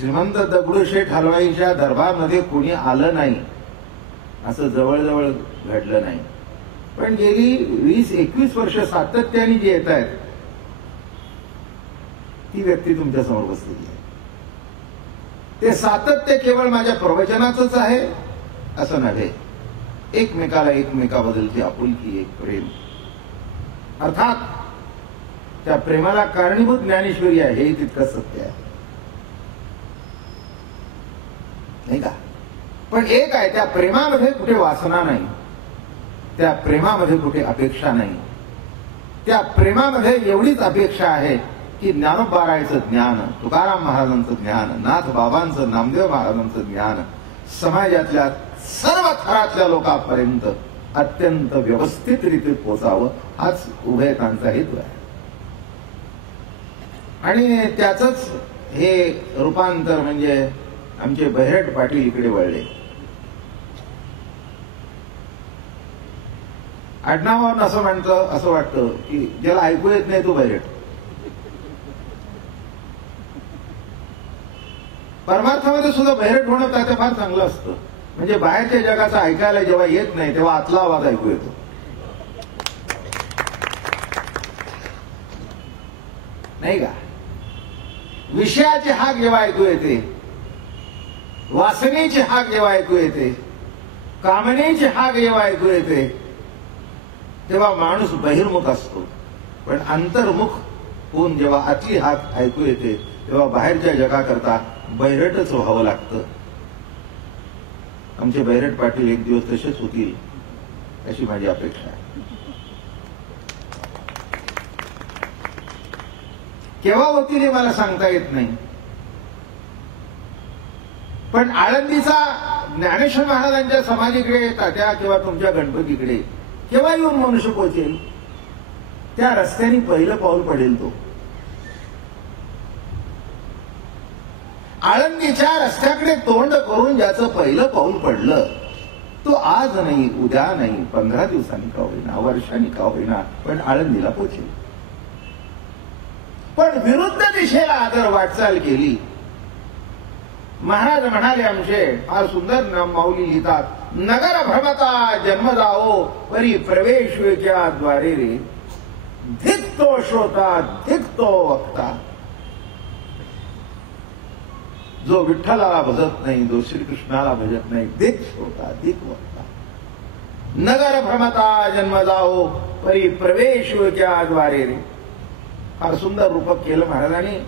श्रीमंत दगडूशेठ हलवाईच्या दरबारमध्ये कोणी आलं नाही असं जवळजवळ घडलं नाही, पण गेली 20-21 वर्ष सातत्याने जी येत आहेत ती व्यक्ती तुमच्या समोर बसलेली आहे. ते सातत्य केवळ माझ्या प्रवचनाचंच आहे असं नव्हे, एकमेकाबद्दलची आपुलकी, एक प्रेम, अर्थात त्या प्रेमाला कारणीभूत ज्ञानेश्वरी आहे हे तितकंच सत्य आहे, नाही का? पण एक आहे, त्या प्रेमामध्ये कुठे वासना नाही, त्या प्रेमामध्ये कुठे अपेक्षा नाही, त्या प्रेमामध्ये एवढीच अपेक्षा आहे की ज्ञानोबारायचं ज्ञान, तुकाराम महाराजांचं ज्ञान, नाथ बाबांचं, नामदेव महाराजांचं ज्ञान समाजातल्या सर्व थरातल्या लोकांपर्यंत अत्यंत व्यवस्थितरित्या पोचावं, हाच उभयतांचा हेतू आहे. आणि त्याचंच हे रूपांतर म्हणजे आमचे बहिरट पाटील इकडे वळले. आडनावावर असं म्हणतं, असं वाटतं की ज्याला ऐकू येत नाही तो बहिरट. परमार्थामध्ये सुद्धा बहिरट होणं त्याचं फार चांगलं असतं. म्हणजे बाहेरच्या जगाचं ऐकायला जेव्हा येत नाही तेव्हा आतला आवाज ऐकू येतो, नाही का? विषयाची हाक जेव्हा ऐकू येते, वासनेची हाक जेव्हा ऐकू येते, कामनेची हाक जेव्हा ऐकू येते, तेव्हा माणूस बहिर्मुख असतो. पण अंतर्मुख होऊन जेव्हा आतली हाक ऐकू येते तेव्हा बाहेरच्या जगाकरता बहिरटच व्हावं लागतं. आमचे बहिरट पाटील एक दिवस तसेच होतील अशी माझी अपेक्षा आहे. केव्हा होतील हे मला सांगता येत नाही, पण आळंदीचा ज्ञानेश्वर महाराजांच्या समाधीकडे तात्या किंवा तुमच्या गणपतीकडे केव्हा येऊन मनुष्य पोहोचेल, त्या रस्त्याने पहिलं पाऊल पडेल तो. आळंदीच्या रस्त्याकडे तोंड करून ज्याचं पहिलं पाऊल पडलं तो आज नाही, उद्या नाही, 15 दिवसांनी का होईना, वर्षांनी का होईना, पण आळंदीला पोहोचेल. पण विरुद्ध दिशेला जर वाटचाल केली, महाराज म्हणाले आमचे फार सुंदर माऊली लिहितात, नगर भ्रमता जन्म जाओ परी प्रवेश वेच्या द्वारे रे, धिकतो श्रोता धिकतो वक्ता. जो विठ्ठलाला भजत नाही, जो श्रीकृष्णाला भजत नाही, धिक श्रोता धिक वक्ता. नगर भ्रमता जन्म जाओ परी प्रवेश वेच्या द्वारे रे. फार सुंदर रूपक केलं महाराजांनी.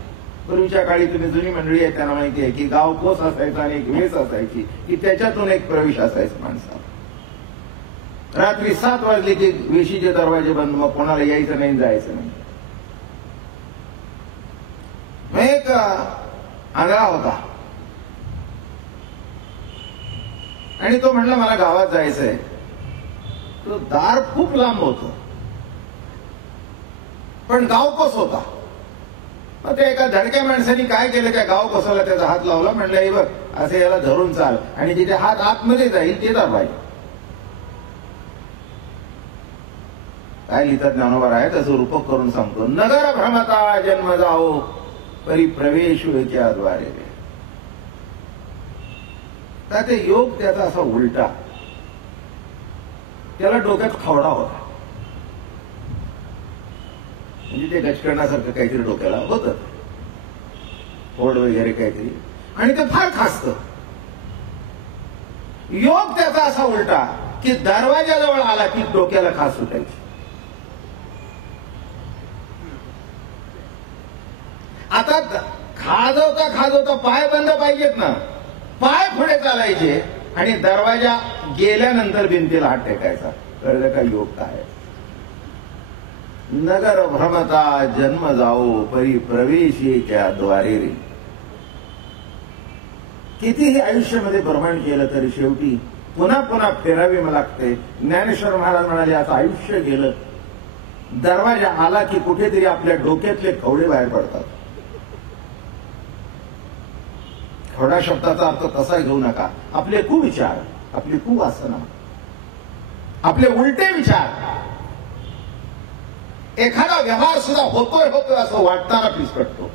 पूर्वीच्या काळी तुम्ही जुनी मंडळी आहे त्यांना माहिती आहे की गाव कोस असायचा आणि एक वेस असायची की त्याच्यातून एक प्रवेश असायचा माणसाला. रात्री 7 वाजले की वेशीचे दरवाजे बंद, मग कोणाला यायचं नाही, जायचं नाही. एक आंधळा होता आणि तो म्हणला मला गावात जायचंय. तो दार खूप लांब होतं पण गाव कोस होता. मग ते एका धडक्या माणसाने काय केलं, त्या गाव कोसाला त्याचा हात लावला, म्हणलं हे बघ असे याला धरून चाल आणि जिथे हात आतमध्ये जाईल ते दाबायचे. काय लिहितात ज्ञानोबा आहे तसं रूपक करून सांगतो, नगर भ्रमता जन्म जाओ परी प्रवेश वेच्या द्वारे. तर ते योग त्याचा असा उलटा, त्याला डोक्यात खवडा होता, म्हणजे ते गचकरणासारखं काहीतरी डोक्याला होतं, फोड वगैरे काहीतरी, आणि ते फार खासत. योग त्याचा असा उलटा की दरवाजाजवळ आला की डोक्याला खास सुटायची. आता खाजवता पाय बंद पाहिजेत ना, पाय पुढे चालायचे आणि दरवाजा गेल्यानंतर भिंतीला हात टेकायचा. कळलं का योग काय? नगर भ्रमता जन्म जाओ परी प्रवेशेच्या द्वारे रे. कितीही आयुष्यामध्ये भ्रमण केलं तरी शेवटी पुन्हा पुन्हा फिरावे लागते. ज्ञानेश्वर महाराज म्हणाले आता आयुष्य गेलं, दरवाजा आला की कुठेतरी आपल्या डोक्यातले खवडे बाहेर पडतात. खवडा शब्दाचा अर्थ तसा घेऊ नका. आपले कुविचार, आपली कुवासना, आपले उलटे विचार, एखादा व्यवहार सुद्धा होतोय असं वाटताना फिसकटतो.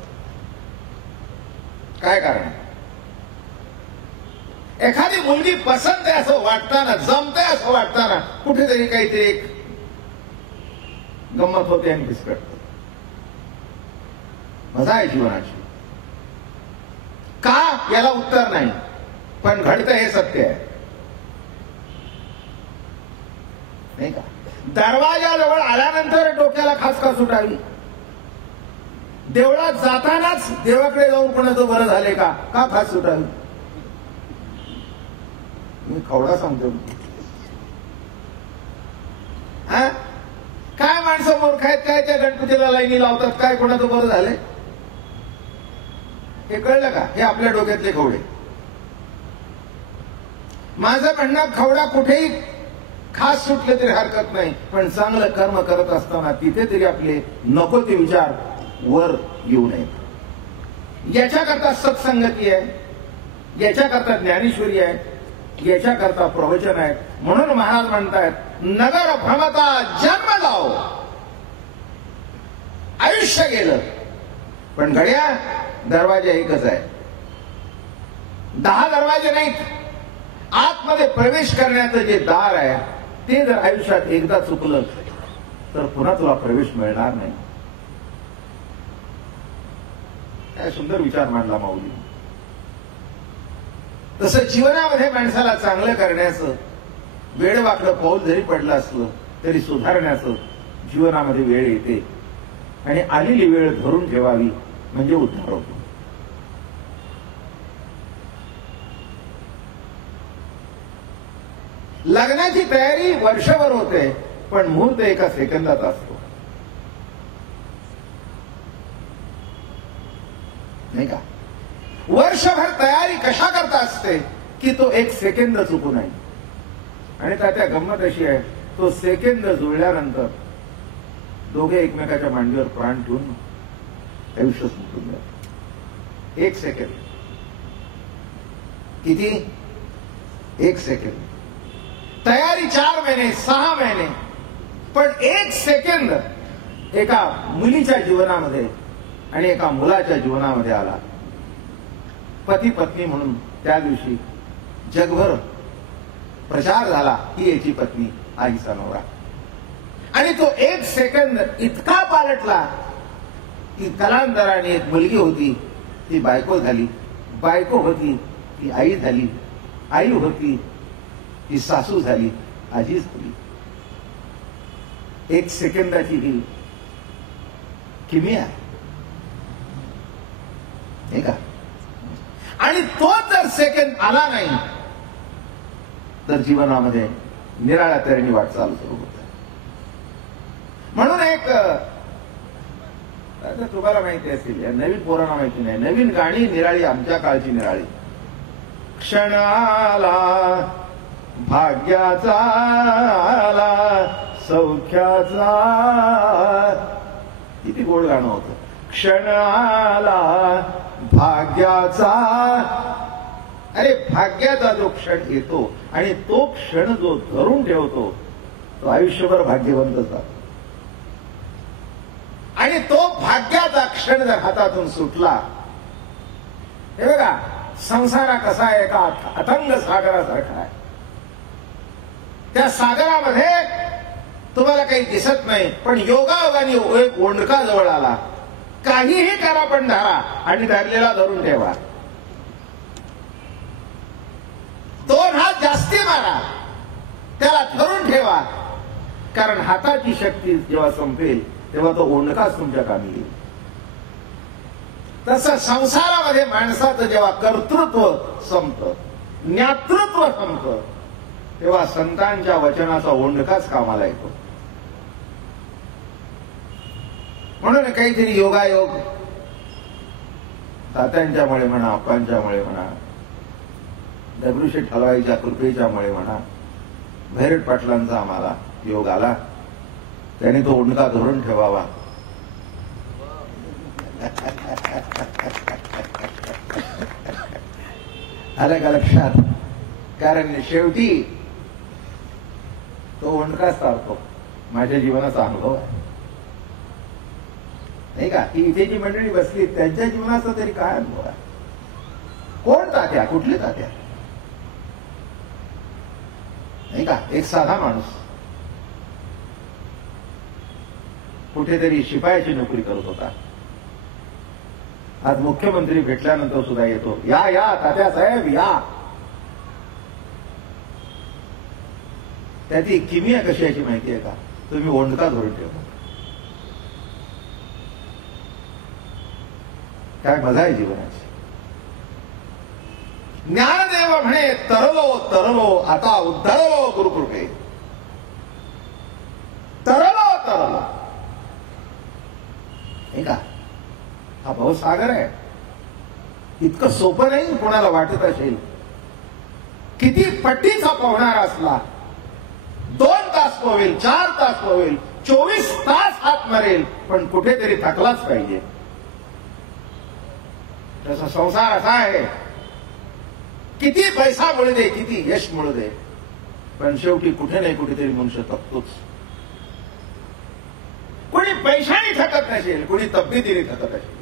काय कारण? एखादी मुलगी पसंत आहे असं वाटताना, जमते असं वाटताना कुठेतरी काहीतरी एक गंमत होते आणि फिसकटते. मजा आहे जीवनाची. का याला उत्तर नाही, पण घडतं हे सत्य आहे, नाही का? दरवाजाजवळ आल्यानंतर डोक्याला खास का सुटावी? देवळात जातानाच देवाकडे जाऊन कोणाचं बरं झाले का खास सुटावी? मी खवडा सांगतो. काय माणसं मूर्ख आहेत, काय त्या गणपतीला लाईनी लावतात, काय कोणाचं बरं झालंय हे कळलं का? हे आपल्या डोक्यातले खवडे. माझं म्हणणं, खवडा कुठेही खास सुटले तरी हरकत नाही, पण चांगलं कर्म करत असताना तिथे तरी आपले नको ते विचार वर येऊ नयेत. याच्याकरता सत्संगती आहे, याच्याकरता ज्ञानेश्वरी आहे, याच्याकरता प्रवचन आहे. म्हणून महाराज म्हणतायत, नगर भ्रमता जन्म जाओ. आयुष्य गेलं पण घड्या दरवाजा एकच आहे. 10 दरवाजे नाहीत. आतमध्ये प्रवेश करण्याचं जे दार आहे ते जर आयुष्यात एकदा चुकलं तर पुन्हा तुला प्रवेश मिळणार नाही. काय सुंदर विचार मांडला माऊली. तसं जीवनामध्ये माणसाला चांगलं करण्याचं वेळवाकडं पाऊल जरी पडलं असलं तरी सुधारण्याचं जीवनामध्ये वेळ येते आणि आलेली वेळ धरून ठेवावी म्हणजे उद्धार होतो. लग्नाची तयारी वर्षभर होते पण मुहूर्त एका सेकंदात असतो, नाही का? वर्षभर तयारी कशा करता असते की तो एक सेकंद चुकू नये. आणि त्या गंमत अशी आहे, तो सेकंद जुळल्यानंतर दोघे एकमेकाच्या मांडीवर प्राण ठेवून आयुष्य संपून जाते. एक सेकंद. किती? एक सेकंद. तयारी 4 महिने 6 महिने, पण एक सेकंद एका मुलीच्या जीवनामध्ये आणि एका मुलाच्या जीवनामध्ये आला. पती पत्नी म्हणून त्या दिवशी जगभर प्रचार झाला की याची पत्नी आईचा नवरा. आणि तो एक सेकंद इतका पालटला की कालांतराने एक मुलगी होती ती बायको झाली, बायको होती ती आई झाली, आई होती ती सासू झाली, आजी झाली. एक सेकंदाची ही किमया आहे का? आणि तो जर सेकंद आला नाही तर जीवनामध्ये निराळ्या तऱ्हेने वाटचाल सुरू होते. म्हणून एक तुम्हाला माहिती असेल, नवीन पोरांना माहिती नाही, नवीन गाणी निराळी, आमच्या काळची निराळी. क्षण आला भाग्याचा आला सौख्याचा, किती गोड गाणं होतं. क्षण आला भाग्याचा. अरे भाग्याचा जो क्षण येतो आणि तो क्षण जो धरून ठेवतो तो आयुष्यभर भाग्यवंत जातो. आणि तो भाग्याचा क्षण जर हातातून सुटला, हे बघा संसार कसा आहे का अथंग सागरासारखा आहे. त्या सागरामध्ये तुम्हाला काही दिसत नाही, पण योगायोगाने एक ओंडका जवळ आला. काहीही करा पण धरा आणि धरलेला धरून ठेवा. 2 हात जास्ती मारा, त्याला धरून ठेवा, कारण हाताची शक्ती जेव्हा संपेल तेव्हा तो ओंडकाच तुमच्या कामी येईल. तसं संसारामध्ये माणसाचं जेव्हा कर्तृत्व संपतं, ज्ञातृत्व संपतं, तेव्हा संतांच्या वचनाचा ओंडकाच कामाला येतो. म्हणून काहीतरी योगायोग तात्यांच्यामुळे म्हणा, आप्पांच्यामुळे म्हणा, दगडूशेठ हलवाईच्या कृपेच्यामुळे म्हणा, भैरट पाटलांचा आम्हाला योग आला. त्याने तो ओंडका धरून ठेवावा. आलं का लक्षात? कारण शेवटी तो ओंडकाच चालतो. माझ्या जीवनाचा अनुभव आहे, नाही का? की इथे जी मंडळी बसली त्यांच्या जीवनाचा तरी काय अनुभव आहे? कोण तात्या? कुठले तात्या? नाही का? एक साधा माणूस कुठेतरी शिपायाची नोकरी करत होता. आज मुख्यमंत्री भेटल्यानंतर सुद्धा येतो, या या तात्यासाहेब या. त्याची किमिया कशी याची माहिती आहे का? तुम्ही ओंडका धरून ठेवा. काय मजा आहे जीवनाची. ज्ञानदेव म्हणे तरलो तरलो आता उद्धरलो गुरुकृपे. तरलो तरलो नाही का? हा भवसागर आहे. इतकं सोपं नाही कोणाला वाटत असेल. किती पट्टीचा पोहणारा असला 2 तास पोहेल, 4 तास पोहेल, 24 तास हात मारेल, पण कुठेतरी थकलाच पाहिजे. तसा संसार असा आहे, किती पैसा मिळू दे, किती यश मिळू दे, पण शेवटी कुठे नाही कुठेतरी मनुष्य थकतोच. कोणी पैशाने थकत नसेल, कोणी तब्येतीने थकत असेल.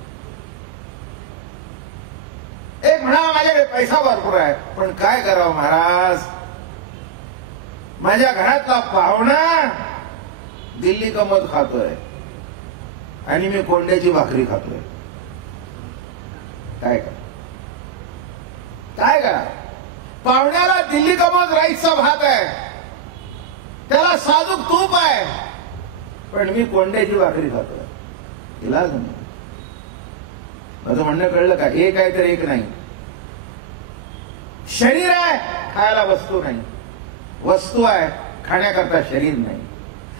एक म्हणा माझ्याकडे पैसा भरपूर आहे, पण काय करावं महाराज, माझ्या घरातला पाहुणा दिल्ली का मध खातोय आणि मी कोंड्याची भाकरी खातोय. काय करा, काय करा. पाहुण्याला दिल्ली का मध राईसचा भात आहे, त्याला साजूक तूप आहे, पण मी कोंड्याची भाकरी खातोय. इलाज नाही. माझं म्हणणं कळलं का? एक आहे तर एक नाही. शरीर आहे, खायला वस्तू नाही. वस्तू आहे, खाण्याकरता शरीर नाही.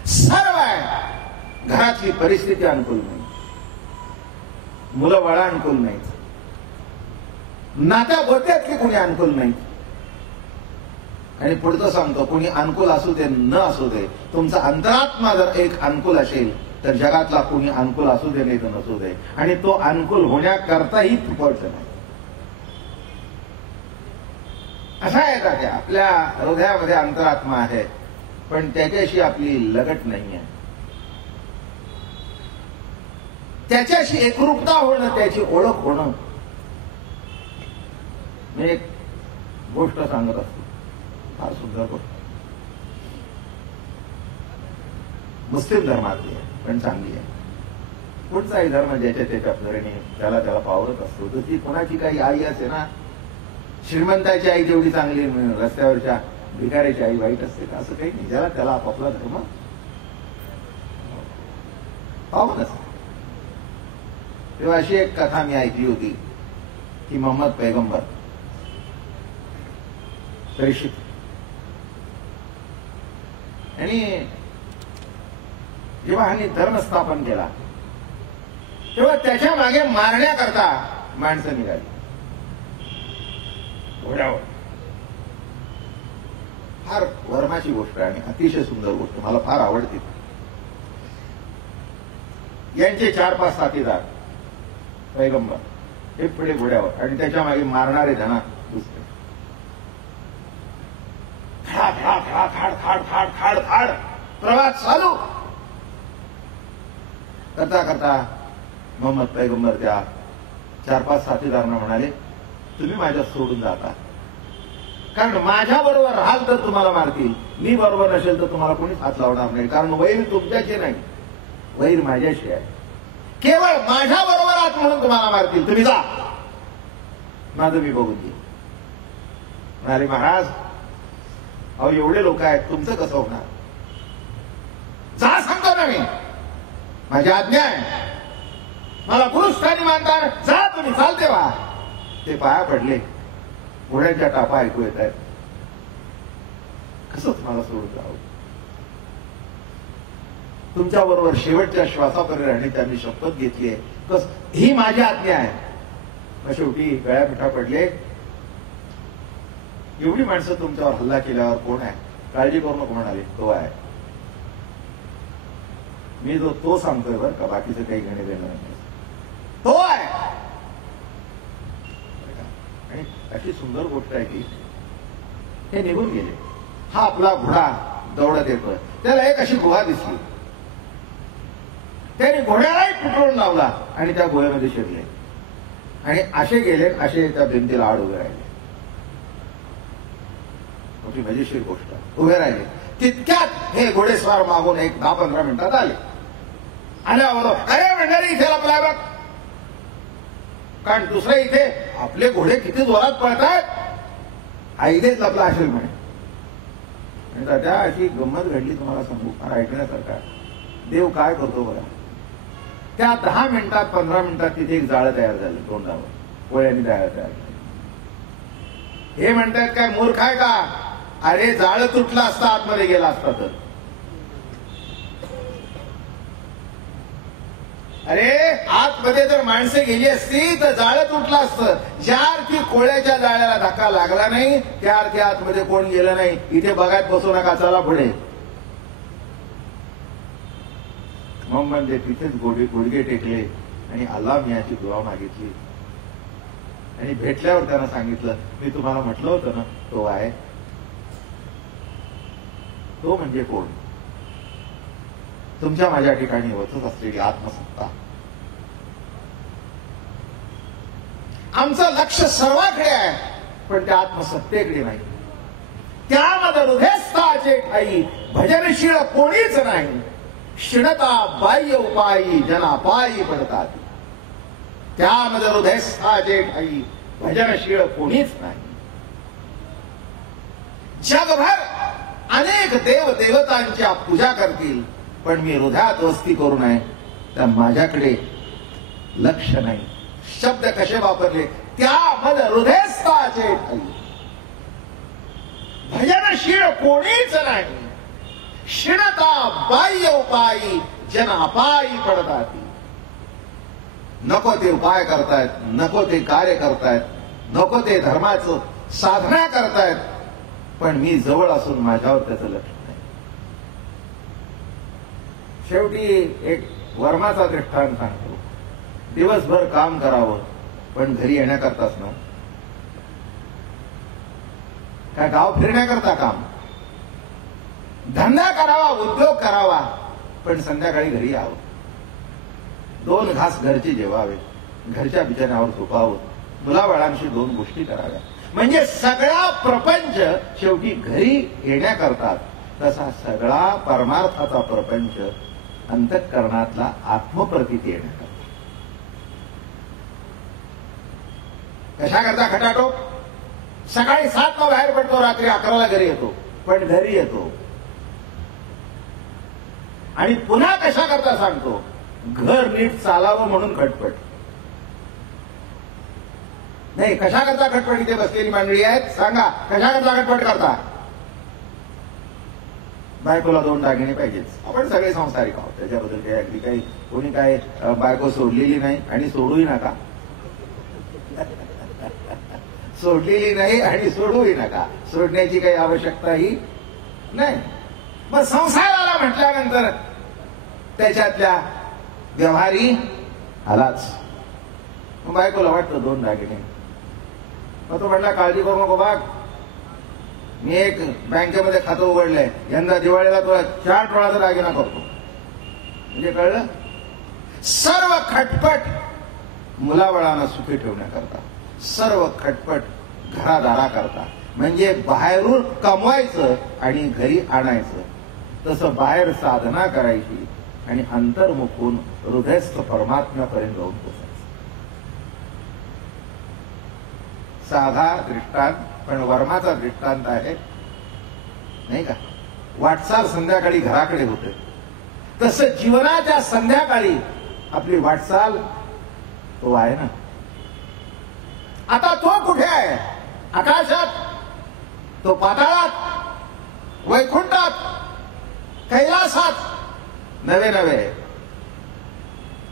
सर्व आहे, घरातली परिस्थिती अनुकूल नाही. मुलं बाळा अनुकूल नाहीत. नात्या गोत्यातली कोणी अनुकूल नाहीत. आणि पुढचं सांगतो, कोणी अनुकूल असू दे न असू दे, तुमचा अंतरात्मा जर एक अनुकूल असेल तर जगातला कोणी अनुकूल असू दे नाही तर नसू दे, आणि तो अनुकूल होण्याकरताही फुकटचं नाही. असा आहे का? ते आपल्या हृदयामध्ये अंतरात्मा आहे, पण त्याच्याशी आपली लगट नाही आहे. त्याच्याशी एकरूपता होणं, त्याची ओळख होणं. मी एक गोष्ट सांगत असतो, फार सुंदर गोष्ट. मुस्लिम धर्मातली आहे, पण चांगली आहे. कुठचाही धर्म ज्याच्या त्याच्या पद्धतीने त्याला त्याला पावरत असतो. तशी कोणाची काही आई असे ना, श्रीमंताची आई जेवढी चांगली, रस्त्यावरच्या भिकाऱ्याची आई वाईट असते का? असं काही नाही. ज्याला त्याला आपापला धर्म पावन असते. तेव्हा अशी एक कथा मी ऐकली होती की मोहम्मद पैगंबर परीक्षित आणि जेव्हा ह्यांनी धर्म स्थापन केला तेव्हा त्याच्या मागे मारण्याकरता माणसं निघाली घोड्यावर. फार वर्माची गोष्ट आहे आणि अतिशय सुंदर गोष्ट, मला फार आवडते. यांचे 4-5 साथीदार पैगंबर हे पुढे घोड्यावर आणि त्याच्या मागे मारणारे जण दुसरे. खाड प्रवास चालू करता करता मोहम्मद पैगंबर त्या 4-5 साथीदारांना म्हणाले, तुम्ही माझ्या सोडून जाता, कारण माझ्या बरोबर राहाल तर तुम्हाला मारतील, मी बरोबर नसेल तर तुम्हाला कोणीच हात लावणार नाही, कारण वैर तुमच्याशी नाही, वैर माझ्याशी आहे. केवळ माझ्या बरोबर आहात म्हणून तुम्हाला मारतील, तुम्ही जा, माझं मी बघून घेईन. म्हणाले, महाराज अहो एवढे लोक आहेत, तुमचं कसं होणार? जा सांगतो ना मी, माझी आज्ञा आहे, मला गुरुस्थानी मानता, जा तुम्ही, चालते वा. ते पाया पडले, घोड्यांच्या टापा ऐकू येत आहेत. कसं तुम्हाला सोडून जावं? तुमच्या बरोबर शेवटच्या श्वासापर्यंत राहणे त्यांनी शपथ घेतली आहे, कस ही माझी आज्ञा आहे. मग शेवटी गळ्यापिठा पडले. एवढी माणसं तुमच्यावर हल्ला केल्यावर कोण आहे? काळजी करू नको म्हणाले, तो आहे. मी जो तो सांगतोय बरं का, बाकीचं काही घेणे देणं नाही, तो आहे. आणि अशी सुंदर गोष्ट आहे की हे निघून गेले. हा आपला घोडा दौडत येतोय, त्याला एक अशी गुहा दिसली, त्याने घोड्यालाही पेट्रोल लावला आणि त्या गुहेमध्ये शिरले आणि असे गेले, असे त्या भिंतीला आड उभे राहिले. मोठी मजेशीर गोष्ट आहे. उभे राहिले. तितक्यात हे घोडेस्वार मागून एक 10-15 मिनिटात आले. आल्यावर अरे मंडळी इथे लपलाय बघ. कारण दुसरे इथे आपले घोडे किती जोरात पळतायत, हा इथेच लपला असेल म्हणे. आणि तात्या अशी गंमत घडली तुम्हाला सांगू, मला ऐकण्यासारखा. देव काय करतो बघा. त्या 10 मिनिटात 15 मिनिटात तिथे एक जाळं तयार झालं तोंडावर, पोळ्यांनी तयार झालं. हे म्हणतात काय मूर्ख आहे का, अरे जाळं तुटलं असतं आतमध्ये गेला असता तर. अरे आतमध्ये जर माणसं गेली असती तर जाळं तुटलं असतं. ज्या अर्थी कोळ्याच्या जाळ्याला धक्का लागला नाही त्या अर्थी आतमध्ये कोण गेलं नाही. इथे बघायत बसू नका, चला पुढे. मग म्हणजे तिथेच गुडघे टेकले आणि अल्लाह मियाची दुआ मागितली. आणि भेटल्यावर त्यानं सांगितलं, मी तुम्हाला म्हटलं होतं ना तो आहे. तो म्हणजे कोण? तुमच्या माझ्या ठिकाणी होतच असलेली आत्मसत्ता. आमचं लक्ष सर्वाकडे आहे पण त्या आत्मसत्तेकडे नाही. त्यामध्ये हृदयस्थाचे ठाई भजनशीळ कोणीच नाही. क्षीणता बाह्य उपायी जनापायी पडतात. त्यामध्ये हृदयस्थाचे ठाई भजनशीळ कोणीच नाही. जगभर अनेक देव देवतांच्या पूजा करतील पण मी हृदयात वस्ती करू नये तर माझ्याकडे लक्ष नाही. शब्द कसे वापरले, त्यामध्ये हृदयस्थाचे ठाई भजनशीळ कोणीच नाही. क्षीणता बाह्य उपायी जन अपायी पडतात. नको ते उपाय करतायत, नको ते कार्य करतायत, नको ते धर्माचं साधना करतायत पण मी जवळ असून माझ्यावर त्याचं लक्ष नाही. शेवटी एक वर्माचा दृष्टांत सांगतो. दिवसभर काम करावं पण घरी येण्याकरताच ना, काय गाव फिरण्याकरता काम. धंदा करावा, उद्योग करावा पण संध्याकाळी घरी यावं. 2 घास घरचे जेवावे, घरच्या बिछाण्यावर झोपावं, मुलाबाळांशी 2 गोष्टी कराव्या. म्हणजे सगळा प्रपंच शेवटी घरी येण्याकरतात. तसा सगळा परमार्थाचा प्रपंच अंतःकरणातला आत्मप्रतीती येण्याकरता. कशाकरता खटाटो? सकाळी 7 ला बाहेर पडतो, रात्री 11 ला घरी येतो, पण घरी येतो. आणि पुन्हा कशा करता सांगतो, घर नीट चालावं म्हणून खटपट. नाही, कशा करता खटपट? इथे बसलेली मंडळी आहेत, सांगा कशा करता खटपट करता? बायकोला 2 दागिने पाहिजेच. आपण सगळे संसारिक आहोत, त्याच्याबद्दल काही अगदी काही कोणी काय बायको सोडलेली नाही आणि सोडूही नका. सोडलेली नाही आणि सोडूही नका, सोडण्याची काही आवश्यकताही नाही. मग संसाराला म्हटल्यानंतर त्याच्यातल्या व्यवहारी आलाच. मग बायकोला वाटतं 2 दागिने. मग तो म्हटला काळजी करू नको बाग, मी एक बँकेमध्ये खातं उघडलंय, यंदा दिवाळीला तुला 4 टोळाचा दागिना करतो. म्हणजे कळलं? सर्व खटपट मुलाबाळांना सुखी ठेवण्याकरता, सर्व खटपट घरादाराकरता. म्हणजे बाहेरून कमवायचं आणि घरी आणायचं. तसं बाहेर साधना करायची आणि अंतर्मुखून हृदयस्थ परमात्म्यापर्यंत जाऊन पोचायचं. साधा दृष्टांत पण वर्माचा दृष्टांत आहे नाही का. वाटचाल संध्याकाळी घराकडे होते, तसं जीवनाच्या संध्याकाळी आपली वाटचाल तो आहे ना. आता तो कुठे आहे? आकाशात, तो पाताळात, वैकुंठात, कैलासात. नवे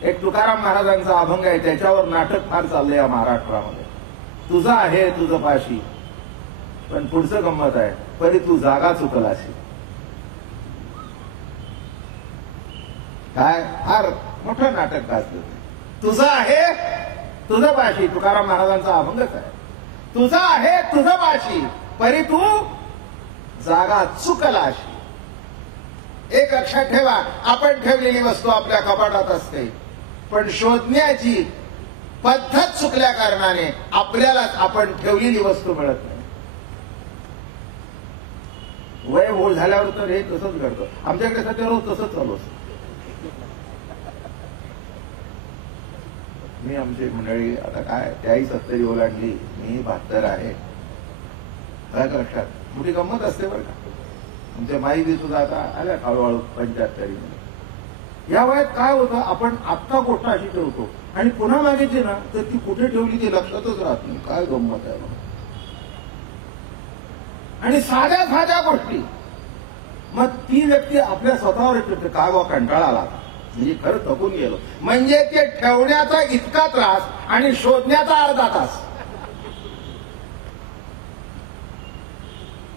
एक तुकाराम महाराजांचा अभंग आहे, त्याच्यावर नाटक फार चाललंय या महाराष्ट्रामध्ये. तुझा आहे तुझं पाशी, पण पुढचं गंमत आहे, परी तू जागा चुकलाशी. काय फार मोठं नाटक गाजलं. तुझं आहे तुझं पाशी, तुकाराम महाराजांचा अभंगच आहे. तुझं आहे तुझं पाशी, परी तू जागा चुकलाशी. एक लक्षात ठेवा, आपण ठेवलेली वस्तू आपल्या कपाटात असते, पण शोधण्याची पद्धत चुकल्या कारणाने आपल्यालाच आपण ठेवलेली वस्तू मिळत नाही. वय ओळ झाल्यावर तर हे तसंच घडतं. आमच्याकडे सध्या रोज तसंच चालू असतं. मी आमची मंडळी आता काय त्याही 70 ओलांडली, मी 72 आहे. काय लक्षात मोठी गंमत असते बरं का. आमच्या माईदी सुद्धा आता आल्या हळूहळू 75 या वयात काय होतं, आपण आत्ता गोष्ट अशी ठेवतो आणि पुन्हा मागितली ना तर ती कुठे ठेवली ती लक्षातच राहत नाही. काय गंमत आहे बघा. आणि साध्या साध्या गोष्टी मग ती व्यक्ती आपल्या स्वतःवर येते. काय बा कंटाळा आला, म्हणजे खरं थकून गेलो. म्हणजे ते ठेवण्याचा इतका त्रास आणि शोधण्याचा अर्धा तास.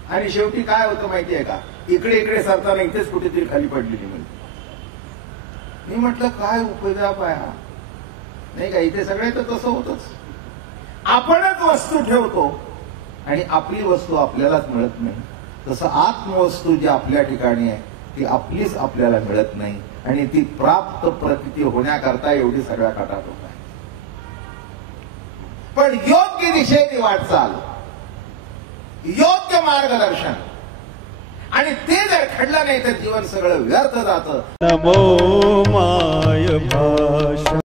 आणि शेवटी काय होतं माहितीये का, इकडे इकडे सरताना इथेच कुठेतरी खाली पडलेली म्हणजे. मी म्हटलं काय उपयोग आहे हा, नाही का. इथे सगळे तर तसं होतच. आपणच वस्तू ठेवतो आणि आपली वस्तू आपल्यालाच मिळत नाही. तसं आत्मवस्तू जी आपल्या ठिकाणी आहे ती आपलीच आपल्याला मिळत नाही आणि ती प्राप्त प्रतीती होण्याकरता एवढी सगळ्या काटात होत आहे. पण योग्य दिशेने वाटचाल, योग्य मार्गदर्शन आणि ते जर घडलं नाही तर जीवन सगळं व्यर्थ जातं. नमो माय भाषा.